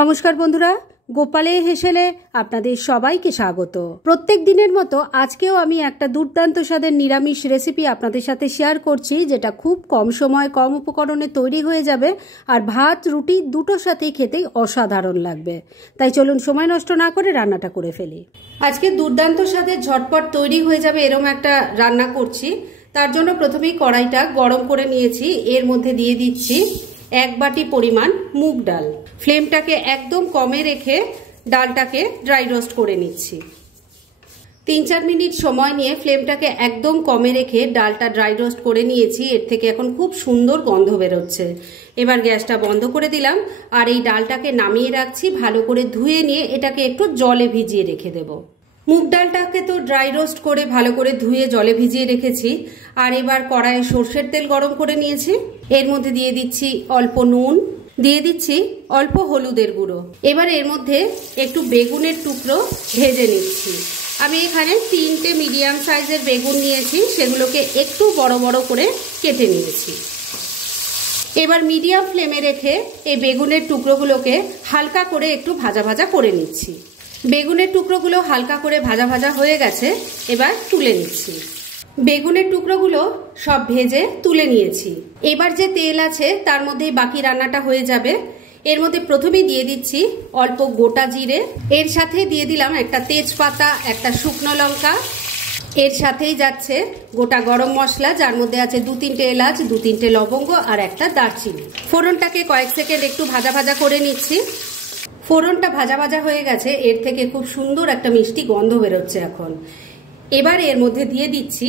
নমস্কার বন্ধুরা, গোপালের হেসেলে আপনাদের সবাইকে স্বাগত। প্রত্যেক দিনের মতো আজকেও আমি একটা দুর্দান্ত স্বাদের নিরামিষ রেসিপি আপনাদের সাথে শেয়ার করছি, যেটা খুব কম সময় কম উপকরণে তৈরি হয়ে যাবে আর ভাত রুটি দুটোর সাথেই খেতেই অসাধারণ লাগবে। তাই চলুন সময় নষ্ট না করে রান্নাটা করে ফেলি। আজকে দুর্দান্ত স্বাদের ঝটপট তৈরি হয়ে যাবে এরকম একটা রান্না করছি। তার জন্য প্রথমেই কড়াইটা গরম করে নিয়েছি। এর মধ্যে দিয়ে দিচ্ছি 1 বাটি পরিমাণ মুগ ডাল। ফ্লেমটাকে একদম কমে রেখে ডালটাকে ড্রাই রোস্ট করে নিচ্ছি। 3-4 মিনিট সময় নিয়ে ফ্লেমটাকে একদম কমে রেখে ডালটা ড্রাই রোস্ট করে নিয়েছি। এর থেকে এখন খুব সুন্দর গন্ধ বেরোচ্ছে। এবার গ্যাসটা বন্ধ করে দিলাম আর এই ডালটাকে নামিয়ে রাখছি। ভালো করে ধুয়ে নিয়ে এটাকে একটু জলে ভিজিয়ে রেখে দেব। মুগ ডালটাকে তো ড্রাই রোস্ট করে ভালো করে ধুয়ে জলে ভিজিয়ে রেখেছি। আর এবার কড়াইয়ে সর্ষের তেল গরম করে নিয়েছি। এর মধ্যে দিয়ে দিচ্ছি অল্প নুন, দিয়ে দিচ্ছি অল্প হলুদের গুঁড়ো। এবার এর মধ্যে একটু বেগুনের টুকরো ভেজে নিচ্ছি। আমি এখানে 3টে মিডিয়াম সাইজের বেগুন নিয়েছি, সেগুলোকে একটু বড় বড় করে কেটে নিয়েছি। এবার মিডিয়াম ফ্লেমে রেখে এই বেগুনের টুকরোগুলোকে হালকা করে একটু ভাজা ভাজা করে নিচ্ছি। বেগুনের টুকরোগুলো হালকা করে ভাজা ভাজা হয়ে গেছে, এবার তুলে নিচ্ছি। বেগুনের টুকরোগুলো সব ভেজে তুলে নিয়েছি। এবার যে তেল আছে তার মধ্যেই বাকি রান্নাটা হয়ে যাবে। এর মধ্যে প্রথমেই দিয়ে দিচ্ছি অল্প গোটা জিরে, এর সাথে দিয়ে দিলাম একটা তেজপাতা, একটা শুকনো লঙ্কা, এর সাথেই যাচ্ছে গোটা গরম মশলা, যার মধ্যে আছে 2-3টে এলাচ, 2-3টে লবঙ্গ আর একটা দারচিনি। ফোড়নটাকে কয়েক সেকেন্ড একটু ভাজা ভাজা করে নিচ্ছি। ফোড়নটা ভাজা ভাজা হয়ে গেছে, এর থেকে খুব সুন্দর একটা মিষ্টি গন্ধ বেরোচ্ছে এখন। এবার এর মধ্যে দিয়ে দিচ্ছি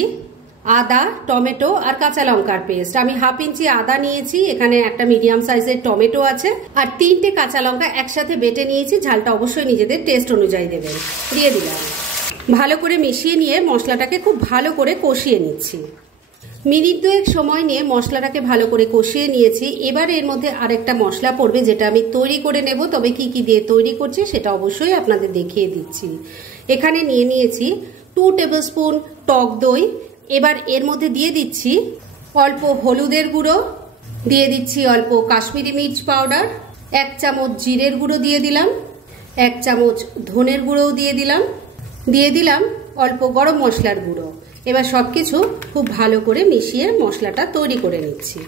আদা, টমেটো আর কাঁচা লঙ্কার পেস্ট। আমি 1/2 ইঞ্চি আদা নিয়েছি, এখানে একটা মিডিয়াম সাইজের টমেটো আছে আর 3টে কাঁচা লঙ্কা একসাথে বেটে নিয়েছি। ঝালটা অবশ্যই নিজেদের টেস্ট অনুযায়ী দেবেন। দিয়ে দিলাম। ভালো করে মিশিয়ে নিয়ে মশলাটাকে খুব ভালো করে কষিয়ে নিচ্ছি। মিনিট 2 সময় নিয়ে মশলাটাকে ভালো করে কষিয়ে নিয়েছি। এবার এর মধ্যে আরেকটা মশলা পড়বে, যেটা আমি তৈরি করে নেব। তবে কি কি দিয়ে তৈরি করছি সেটা অবশ্যই আপনাদের দেখিয়ে দিচ্ছি। এখানে নিয়ে নিয়েছি 2 টেবিল স্পুন টক দই। এবার এর মধ্যে দিয়ে দিচ্ছি অল্প হলুদের গুঁড়ো, দিয়ে দিচ্ছি অল্প কাশ্মীরি মির্চ পাউডার, 1 চামচ জিরের গুঁড়ো দিয়ে দিলাম, 1 চামচ ধনের গুঁড়োও দিয়ে দিলাম, দিয়ে দিলাম অল্প গরম মশলার গুঁড়ো। এবার সবকিছু খুব ভালো করে মিশিয়ে মশলাটা তৈরি করে নিচ্ছি।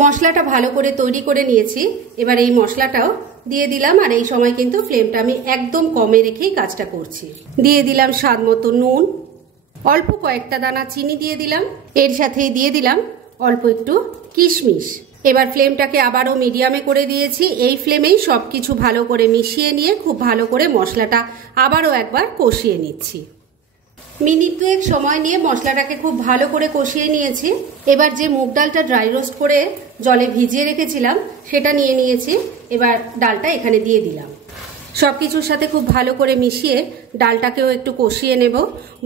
মশলাটা ভালো করে তৈরি করে নিয়েছি। এবার এই মশলাটাও দিয়ে দিলাম আর এই সময় কিন্তু ফ্লেমটা আমি একদম কমে রেখেই কাজটা করছি। দিয়ে দিলাম স্বাদ মতো নুন, অল্প কয়েকটা দানা চিনি দিয়ে দিলাম, এর সাথেই দিয়ে দিলাম অল্প একটু কিশমিশ। এবার ফ্লেমটাকে আবারও মিডিয়ামে করে দিয়েছি। এই ফ্লেমেই সবকিছু ভালো করে মিশিয়ে নিয়ে খুব ভালো করে মশলাটা আবারও একবার কষিয়ে নিচ্ছি। মিনিট 2 সময় নিয়ে মশলাটাকে খুব ভালো করে কষিয়ে নিয়েছি। এবার যে মুগ ডালটা ড্রাই রোস্ট করে জলে ভিজিয়ে রেখেছিলাম সেটা নিয়ে নিয়েছি। এবার ডালটা এখানে দিয়ে দিলাম। সবকিছুর সাথে খুব ভালো করে মিশিয়ে ডালটাকেও একটু কষিয়ে নেব।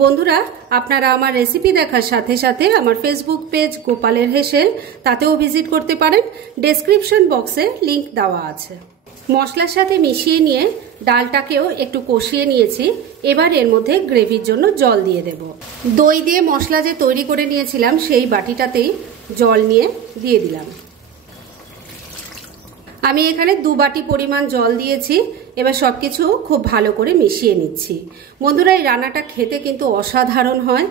বন্ধুরা, আপনারা আমার রেসিপি দেখার সাথে সাথে আমার ফেসবুক পেজ গোপালের হেসেল, তাতেও ভিজিট করতে পারেন। ডেসক্রিপশন বক্সে লিংক দেওয়া আছে। মশলার সাথে মিশিয়ে নিয়ে ডালটাকেও একটু কষিয়ে নিয়েছি। এবার এর মধ্যে গ্রেভির জন্য জল দিয়ে দেব। দই দিয়ে মশলা যে তৈরি করে নিয়েছিলাম সেই বাটিটাতেই জল নিয়ে দিয়ে দিলাম। আমি এখানে 2 বাটি পরিমাণ জল দিয়েছি। এবার সবকিছু খুব ভালো করে মিশিয়ে নিচ্ছি। বন্ধুরা, এই রান্নাটা খেতে কিন্তু অসাধারণ হয়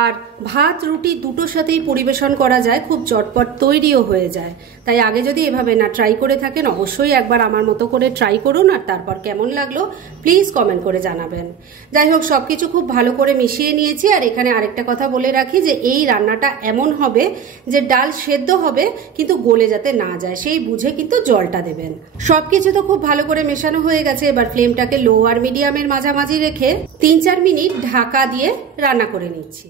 আর ভাত রুটি দুটোর সাথেই পরিবেশন করা যায়, খুব চটপট তৈরিও হয়ে যায়। তাই আগে যদি এভাবে না ট্রাই করে থাকেন, অবশ্যই একবার আমার মতো করে ট্রাই করুন আর তারপর কেমন লাগলো প্লিজ কমেন্ট করে জানাবেন। যাই হোক, সবকিছু খুব ভালো করে মিশিয়ে নিয়েছি। আর এখানে আরেকটা কথা বলে রাখি যে এই রান্নাটা এমন হবে যে ডাল সেদ্ধ হবে কিন্তু গলে যাতে না যায়, সেই বুঝে কিন্তু জলটা দেবেন। সবকিছু তো খুব ভালো করে মেশানো হয়ে গেছে। এবার ফ্লেমটাকে লো আর মিডিয়ামের মাঝামাঝি রেখে 3-4 মিনিট ঢাকা দিয়ে রান্না করে নিচ্ছি।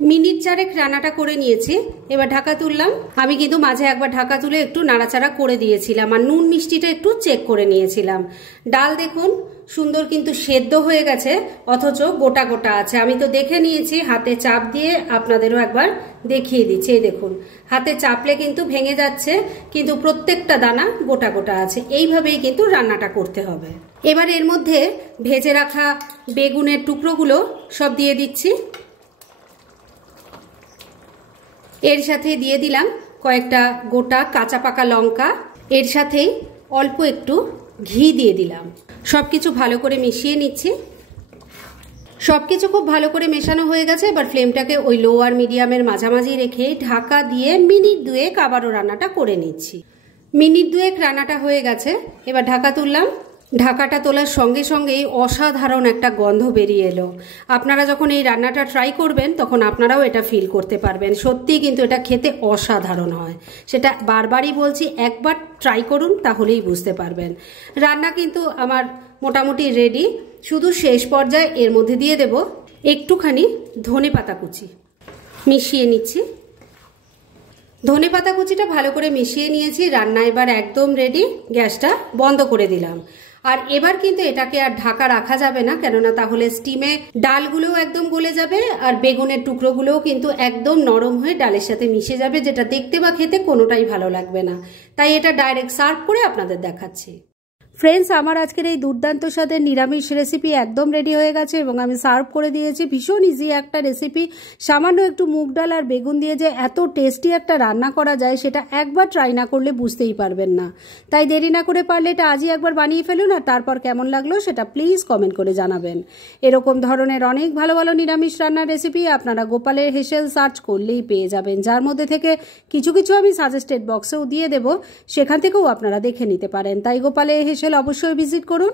মিনিট 4 রান্নাটা করে নিয়েছি। এবার ঢাকা তুললাম। আমি কিন্তু মাঝে একবার ঢাকা তুলে একটু নাড়াচাড়া করে দিয়েছিলাম আর নুন মিষ্টিটা একটু চেক করে নিয়েছিলাম। ডাল দেখুন সুন্দর কিন্তু সেদ্ধ হয়ে গেছে, অথচ গোটা গোটা আছে। আমি তো দেখে নিয়েছি, হাতে চাপ দিয়ে আপনাদেরও একবার দেখিয়ে দিচ্ছি। এই দেখুন, হাতে চাপলে কিন্তু ভেঙে যাচ্ছে, কিন্তু প্রত্যেকটা দানা গোটা গোটা আছে। এইভাবেই কিন্তু রান্নাটা করতে হবে। এবার এর মধ্যে ভেজে রাখা বেগুনের টুকরোগুলো সব দিয়ে দিচ্ছি। এর সাথে দিয়ে দিলাম কয়েকটা গোটা কাঁচা পাকা লঙ্কা, এর সাথেই অল্প একটু ঘি দিয়ে দিলাম। সব কিছু ভালো করে মিশিয়ে নিচ্ছি। সব কিছু খুব ভালো করে মেশানো হয়ে গেছে। এবার ফ্লেমটাকে ওই লো আর মিডিয়ামের মাঝামাঝি রেখে ঢাকা দিয়ে মিনিট 2 আবারও রান্নাটা করে নিচ্ছি। মিনিট 2 রান্নাটা হয়ে গেছে। এবার ঢাকা তুললাম। ঢাকাটা তোলার সঙ্গে সঙ্গেই অসাধারণ একটা গন্ধ বেরিয়ে এলো। আপনারা যখন এই রান্নাটা ট্রাই করবেন তখন আপনারাও এটা ফিল করতে পারবেন। সত্যিই কিন্তু এটা খেতে অসাধারণ হয়। সেটা বারবারই বলছি, একবার ট্রাই করুন তাহলেই বুঝতে পারবেন। রান্না কিন্তু আমার মোটামুটি রেডি। শুধু শেষ পর্যায়ে এর মধ্যে দিয়ে দেব একটুখানি ধনেপাতা কুচি। মিশিয়ে নিচ্ছি। ধনেপাতা কুচিটা ভালো করে মিশিয়ে নিয়েছি। রান্না এবার একদম রেডি। গ্যাসটা বন্ধ করে দিলাম। আর এবার কিন্তু এটাকে আর ঢাকা রাখা যাবে না, কেননা তাহলে স্টিমে ডালগুলোও একদম গলে যাবে আর বেগুনের টুকরোগুলোও কিন্তু একদম নরম হয়ে ডালের সাথে মিশে যাবে, যেটা দেখতে বা খেতে কোনোটাই ভালো লাগবে না। তাই এটা ডাইরেক্ট সার্ভ করে আপনাদের দেখাচ্ছি। ফ্রেন্ডস, আমার আজকের এই দুর্দান্ত স্বাদের নিরামিষ রেসিপি একদম রেডি হয়ে গেছে এবং আমি সার্ভ করে দিয়েছি। ভীষণ ইজি একটা রেসিপি। সামান্য একটু মুগ ডাল আর বেগুন দিয়ে যে এত টেস্টি একটা রান্না করা যায় সেটা একবার ট্রাই না করলে বুঝতেই পারবেন না। তাই দেরি না করে পারলে এটা আজই একবার বানিয়ে ফেলুন, আর তারপর কেমন লাগলো সেটা প্লিজ কমেন্ট করে জানাবেন। এরকম ধরনের অনেক ভালো ভালো নিরামিষ রান্নার রেসিপি আপনারা গোপালের হেসেল সার্চ করলেই পেয়ে যাবেন, যার মধ্যে থেকে কিছু কিছু আমি সাজেস্টেড বক্সেও দিয়ে দেব, সেখান থেকেও আপনারা দেখে নিতে পারেন। তাই গোপালের হেসেল অবশ্যই ভিজিট করুন।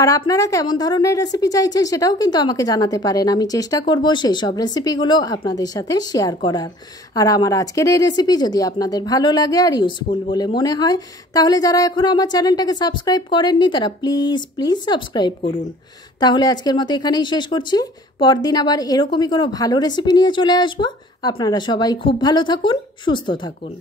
আর আপনারা কেমন ধরনের রেসিপি চাইছেন সেটাও কিন্তু আমাকে জানাতে পারেন। আমি চেষ্টা করব সেই সব রেসিপিগুলো আপনাদের সাথে শেয়ার করার। আর আমার আজকের এই রেসিপি যদি আপনাদের ভালো লাগে আর ইউজফুল বলে মনে হয়, তাহলে যারা এখনও আমার চ্যানেলটাকে সাবস্ক্রাইব করেননি তারা প্লিজ সাবস্ক্রাইব করুন। তাহলে আজকের মতো এখানেই শেষ করছি। পরদিন আবার এরকমই কোনো ভালো রেসিপি নিয়ে চলে আসব। আপনারা সবাই খুব ভালো থাকুন, সুস্থ থাকুন।